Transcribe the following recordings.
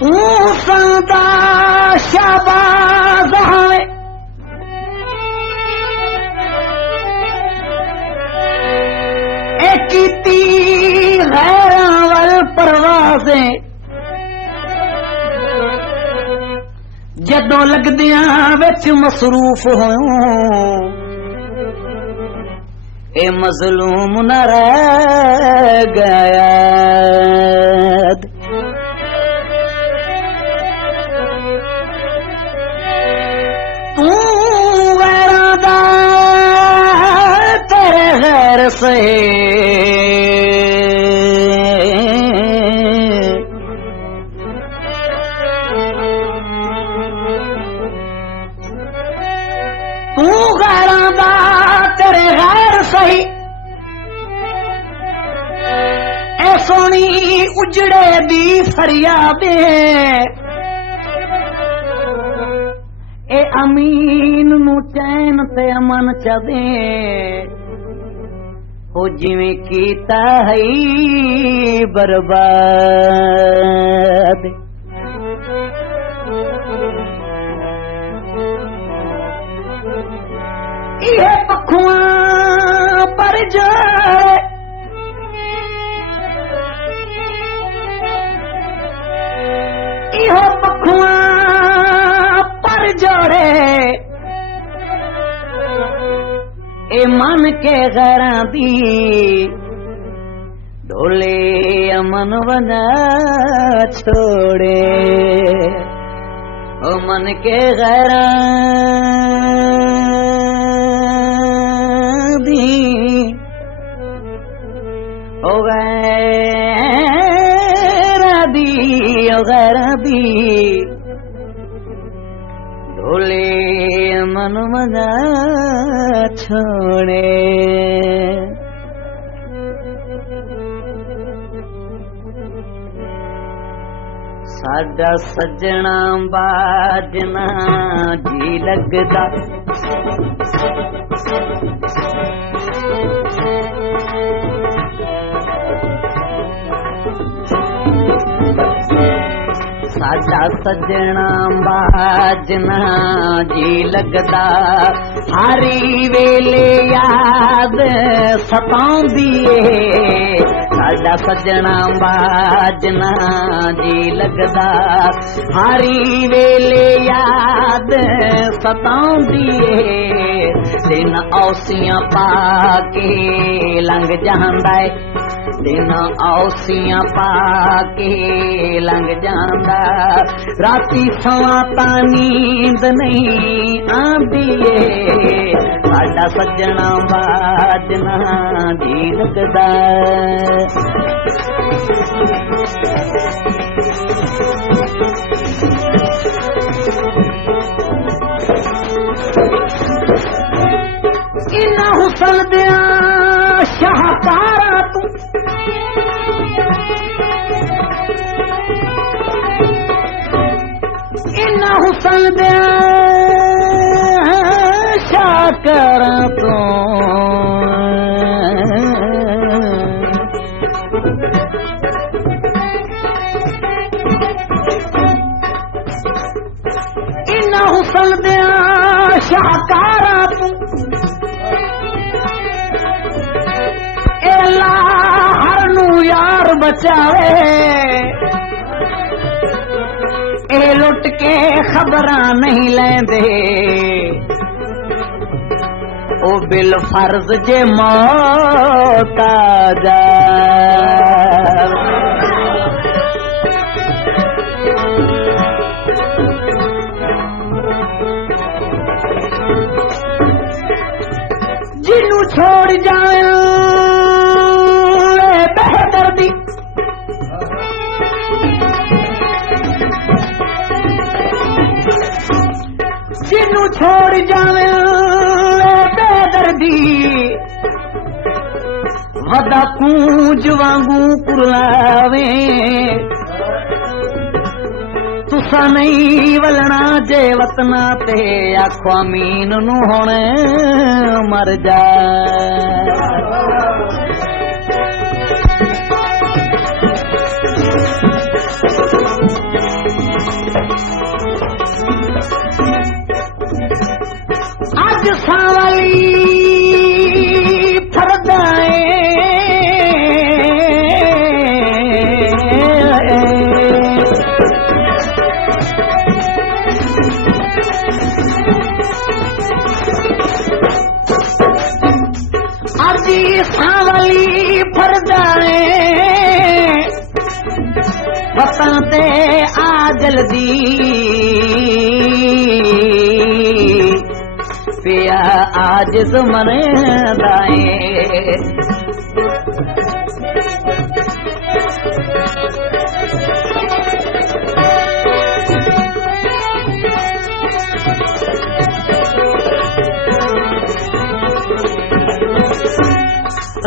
तू संदा शाबाज है कीती गैरां वल परवाज़ें जदों लगदियां विच मसरूफ होयूं ए मज़लूम न रह गया तू गैरां दा तेरे गैर सहे सोनी उजड़े दी फरियादे ए अमीन नू चैन ते अमन चदे हो जिवें कीता है बर्बाद इहे पखुआं पर जाए इहो पखुआं पर जोड़े ए मन के गैरां दी ढोले अमन वना छोड़े ओ मन के गैरां दी ओ गैरां दी ढोले मन मना छोड़े साडा सजना बाजना जी लगदा साडा सजना बाजना जी लगदा हारी वेले याद सताउंदी ए साडा सजना बाजना जी लगदा हारी वेले याद सताउंदी ए दिन औसियां पाके लंघ जांदा ए दिन औसियां पाके लंघ जांदा राती सवा तां नींद नहीं आंदी ए साडा सजना बाजना जी लगदा इन्ना हुसन दिया शाहकारा तू इन्ना हुसन दिया शाहकारा तू इन्ना हुसन दिया शाहकारा तू हर नू यार बचावे ए लुट के खबरां नहीं लेंदे ओ बिल फर्ज जे मौत आ जाए जिन्नू छोड़ जाए बेदर्दी जिन्नू छोड़ जावे बेदर्दी वदा पूंज वांगू कुरलावे तुसा नहीं वलना जे वतना ते आखो अमीन नू हुण मर जा वतन ते आ जल्दी पिया आज मने दाए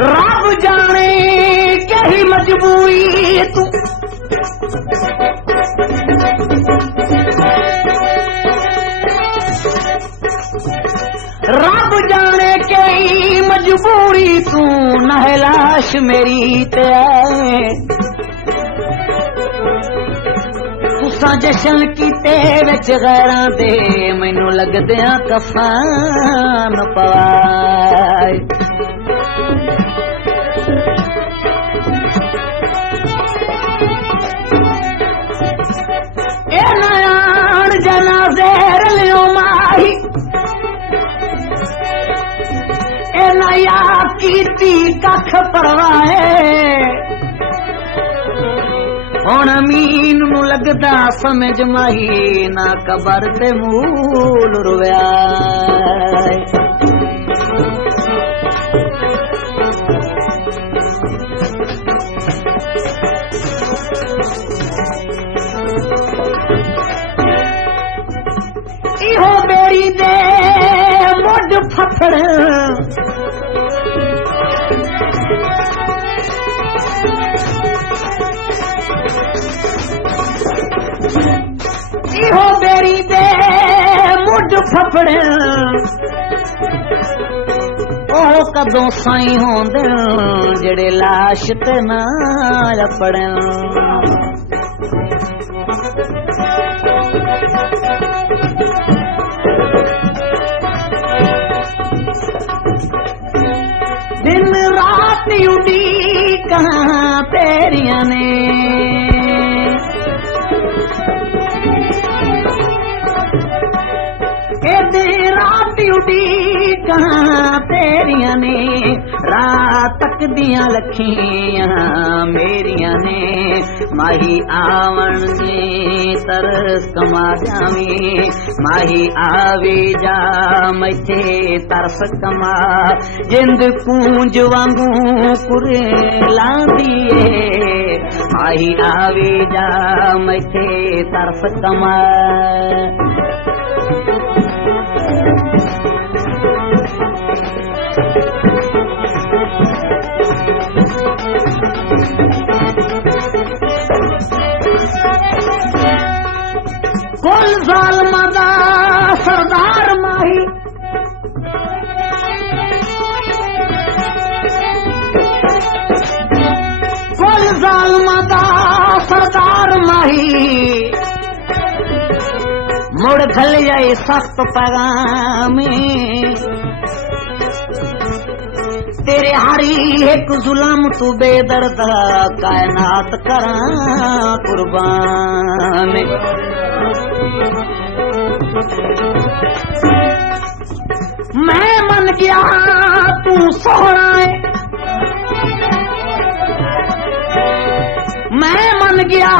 रब जाने कही मजबूरी तू रब जाने कही मजबूरी तू नहलाश मेरी ते तुसा जशन कीते विच गैरां दे मैनू लगदियां कफान पवाए जनाजे रलियो माही ए नया कीती कख परवाए हुण मीन नू लगदा समझ माही ना कबर ते मूल रुया इहो बेरी दे मुड फफड़ इहो बेरी दे मुड फफड़ ओ कदों साईं होंदे जेड़े लाश ते ना लपड़न दिन रात उड़ी कहाँ तेरिया ने दिन रात उड़ी कहाँ तेरिया ने रात तक दिया लखियां मेरिया ने माही आवन ने तरस कमा जावी माही आवे जा मैथे तरस कमा जिंद कूंज वांगू कुरे लांदिए माही आवे जा मैथे तरस कमा कुल ज़ालिमां दा सरदार माही कुल ज़ालिमां दा सरदार माही मुड़ खल जाए सख्त पैगाम तेरे हरी एक जुल्म तू बेदर्द कायनात करा कुर्बान मैं मन गया तू सोहना है मैं मन गया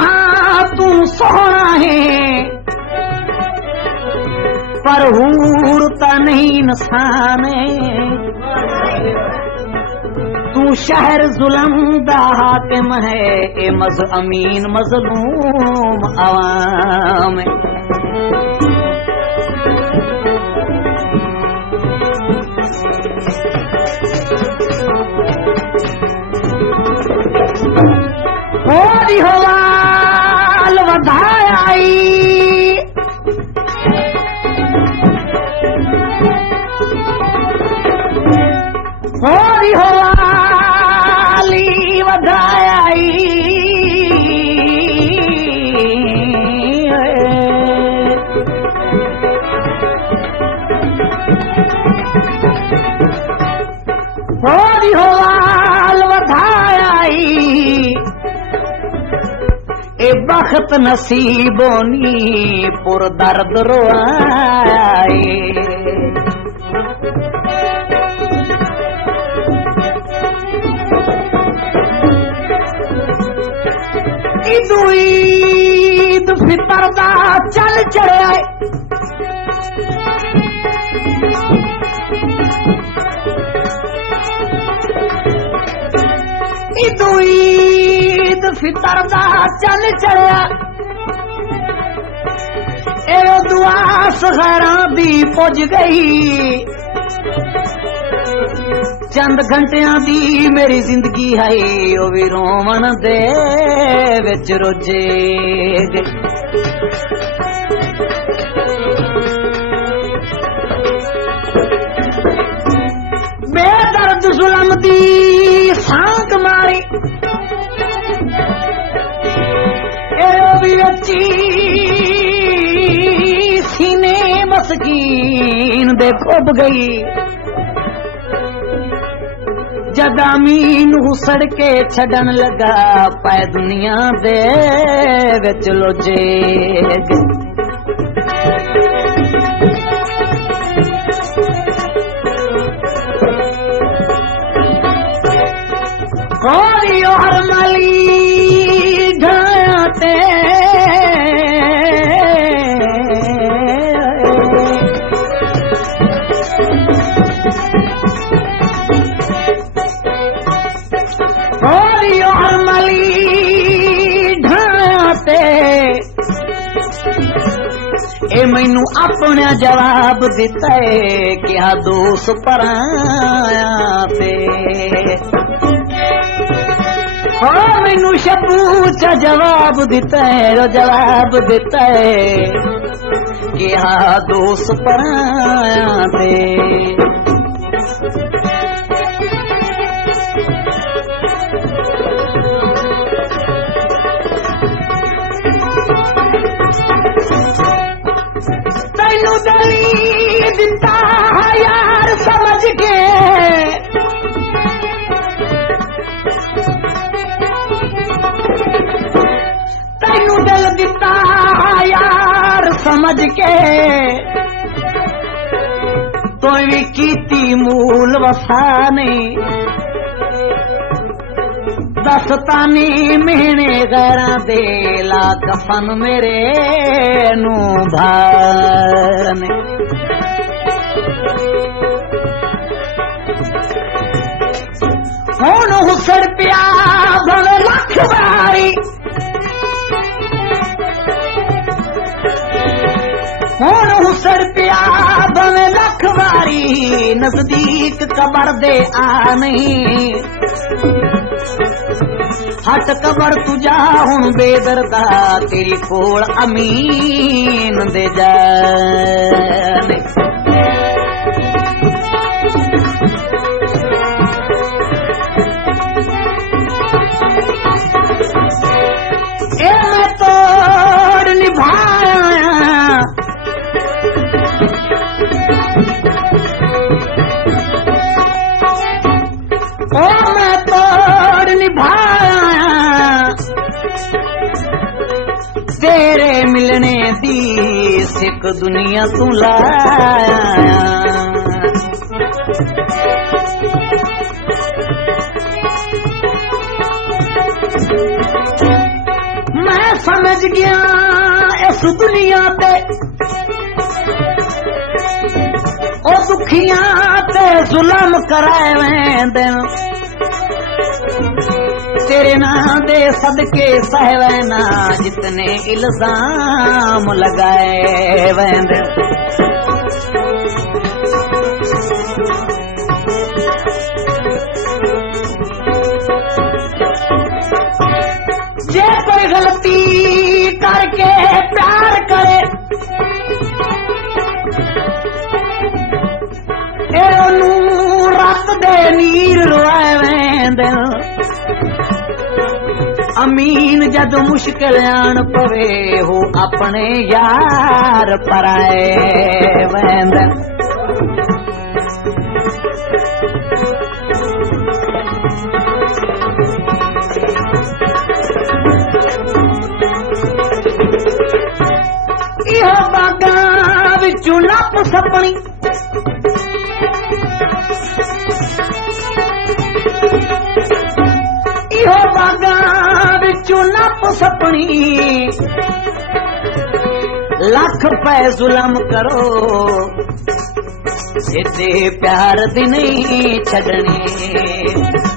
तू सोहना है पर हूर ता नहीं इंसान तू शहर जुल्म दा हाकिम है ए अमीन मजलूम अवाम होरी हवाल वधाई होरी हवाली वधाई होरी हवाल वधाई ए बख्त नसीबोनी पुर दर्द रोआए ईद फितर दा चल चढ़िया ईद फितर दा चल चढ़िया एरो दुआ सहारा दी पुज गई चंद घंटियां दी मेरी जिंदगी है ओ भी रोवण दे विच रोजे बेदर्द जुल्म दी सांक मारी एरो भी बच्ची सीने मस्कीन दे खुब गई जदामीन हुसड़ के छड़न लगा पाए दुनिया दे विच लोजे कोरियो हर मली घाते ए मैनू अपना जवाब दिता है क्या दोस्त पराया ते हो मैनू शबू चा जवाब दिता है रो जवाब दिता है क्या दोस्त पराया ते दली दिता यार समझ के तैनू दिल दिता यार समझ के तो भी कीती मूल वफा नहीं दस्तानी मेहने गैरा दे ला कफन मेरे नू भारने हुण हुसड़ पिया भले लख बारी हुण हुसड़ पिया भले लख बारी नजदीक कबर दे आ नहीं हट कबर तुझा हुण बेदर्दा तेरी कोल अमीन दे जाने ए मैं तोड़ निभाया ओ मैं तोड़ निभाया तेरे मिलने दी सिक दुनिया तू लाया मैं समझ गया इस दुनिया ते ओ दुखियां ते जुल्म कराए वेंदे तेरे नाम दे सदके सहवैना जितने इल्जाम लगाए वेंदे जे कोई गलती करके प्यार करे एनू रब दे नीर रोए वेंदे अमीन जद मुश्किल आन पवे हो अपने यार पराए वेंदे इहो बागां विचों लप सपनी इहो बागां विचों लप सपनी लख पे जुलम करो सिद्धे प्यार दी नहीं छड़नी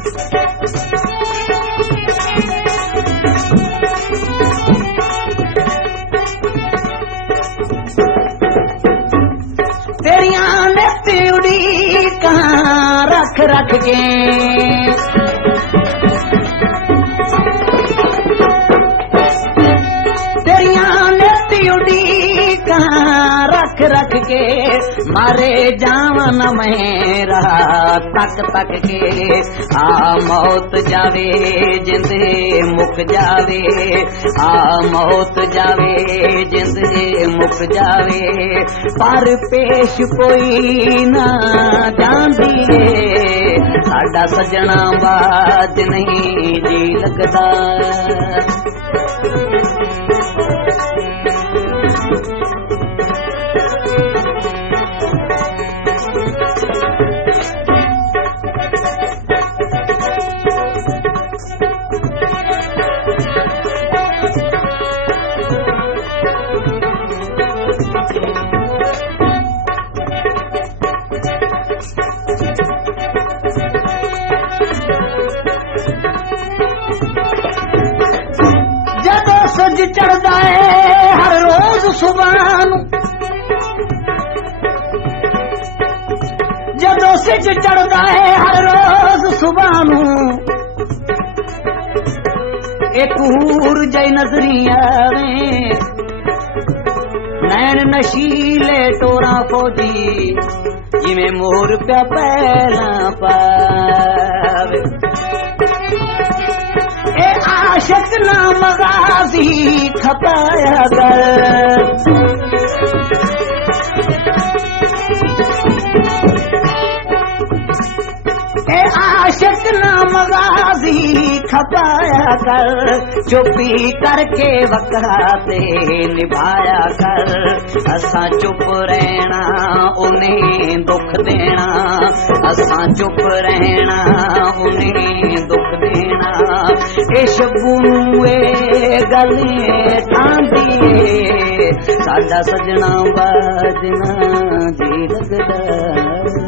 तेरिया ने तिउड़ी कहाँ रख रख के तेरिया ने तिउड़ी कहाँ रख रख के मारे जावन मेरा तक तक के आ मौत जावे जिंदे मुक जावे आ मौत जावे जिंदे मुक जावे पर पेश कोई ना जांदी साडा सजना बाज नहीं जी लगदा सूरज चढ़दा है हर रोज सुबह नूं जदों सूरज चढ़दा है हर रोज सुबह नूं एक हूर जई नजरी आवे नैन नशीले टोरा फौजी जिवें मोर प्या पहला पावे आशिक ना मगाजी खपाया कर आशिक ना मगाजी खपाया कर चुपी करके वकराते निभाया कर असां चुप रहना उन्हें दुख देना असां चुप रहना उन्हें दुख देना शबूए गले ठांदी साडा सजना बाजना जी लगदा